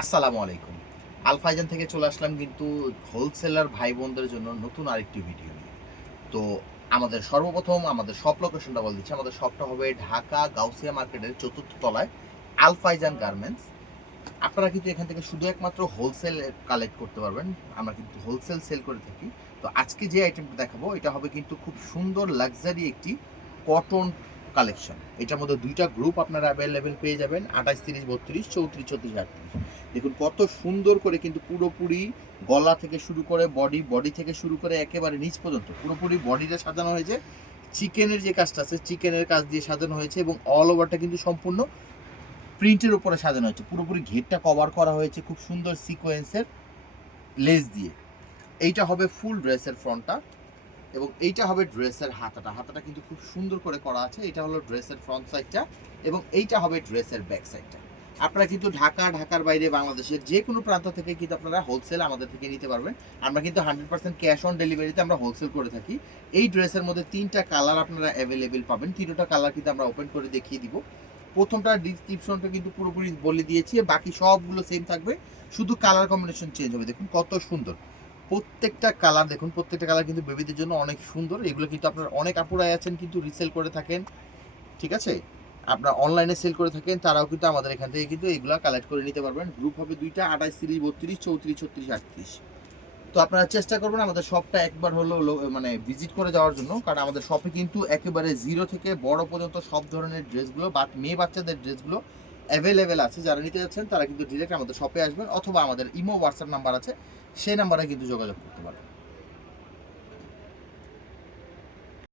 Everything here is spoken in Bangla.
আসসালামু আলাইকুম। আলফাইজান থেকে চলে আসলাম কিন্তু হোলসেলার ভাই বোনদের জন্য নতুন আরেকটি ভিডিও নিয়ে। তো আমাদের সর্বপ্রথম আমাদের শপ লোকেশনটা বলে দিচ্ছি। আমাদের শপটা হবে ঢাকা গাউসিয়া মার্কেটের ৪র্থ তলায় আলফাইজান গার্মেন্টস। আপনারা কিন্তু এখান থেকে শুধু একমাত্র হোলসেল কালেক্ট করতে পারবেন। আমরা কিন্তু হোলসেল সেল করে থাকি। তো আজকে যে আইটেমটা দেখাবো এটা হবে কিন্তু খুব সুন্দর লাক্সারি একটি কটন কালেকশন। এটার মধ্যে ২ টা গ্রুপ আপনারা অ্যাভেলেবেল পেয়ে যাবেন ২৮, ৩০, ৩২, ৩৪, ৩৬, ৩৮। দেখুন কত সুন্দর করে কিন্তু পুরোপুরি গলা থেকে শুরু করে বডি থেকে শুরু করে একেবারে নিচ পর্যন্ত পুরোপুরি বডিটা সাজানো হয়েছে। চিকেনের যে কাজটা আছে চিকেনের কাজ দিয়ে সাজানো হয়েছে এবং অল ওভারটা কিন্তু সম্পূর্ণ প্রিন্টের উপরে সাজানো হয়েছে। পুরোপুরি ঘেরটা কভার করা হয়েছে খুব সুন্দর সিকোয়েন্সের লেস দিয়ে। এইটা হবে ফুল ড্রেসের ফ্রন্টটা এবং এইটা হবে ড্রেসের হাতাটা। হাতাটা কিন্তু খুব সুন্দর করে করা আছে। এটা হলো ড্রেসের ফ্রন্ট সাইডটা এবং এইটা হবে ড্রেসের ব্যাক সাইডটা। আপনারা কিন্তু ঢাকার বাইরে বাংলাদেশের যে কোনো প্রান্ত থেকে কিন্তু আপনারা হোলসেল আমাদের থেকে নিতে পারবেন। আমরা কিন্তু 100% ক্যাশ অন ডেলিভারিতে আমরা হোলসেল করে থাকি। এই ড্রেসের মধ্যে ৩টা কালার আপনারা অ্যাভেলেবেল পাবেন। ৩টা কালার কিন্তু আমরা ওপেন করে দেখিয়ে দিব। প্রথমটার ডিসক্রিপশনটা কিন্তু পুরোপুরি বলে দিয়েছি। বাকি সবগুলো সেম থাকবে। শুধু কালার কম্বিনেশন চেঞ্জ হবে। দেখুন কত সুন্দর। প্রত্যেকটা কালার দেখুন, প্রত্যেকটা কালার কিন্তু বেবিদের জন্য অনেক সুন্দর। এগুলো কিন্তু আপনার অনেক আপুরাই আছেন কিন্তু রিসেল করে থাকেন। ঠিক আছে? আপনারা অনলাইনে সেল করে থাকেন, তারাও কিন্তু আমাদের এখান থেকে কিন্তু এগুলা কালেক্ট করে নিতে পারবেন। গ্রুপ হবে ২ টা ২৮, ৩০, ৩২, ৩৪, ৩৬, ৩৮। তো আপনারা চেষ্টা করবেন আমাদের শপটা একবার হলেও মানে ভিজিট করে যাওয়ার জন্য। কারণ আমাদের শপে কিন্তু একেবারে 0 থেকে বড় পর্যন্ত সব ধরনের ড্রেসগুলো মেয়ে বাচ্চাদের ড্রেসগুলো অ্যাভেলেবেল আছে। যারা নিতে যাচ্ছেন তারা কিন্তু ডিরেক্ট আমাদের শপে আসবেন অথবা আমাদের ইমো, হোয়াটসঅ্যাপ নাম্বার আছে। সেই নাম্বারে কিন্তু যোগাযোগ করতে পারেন।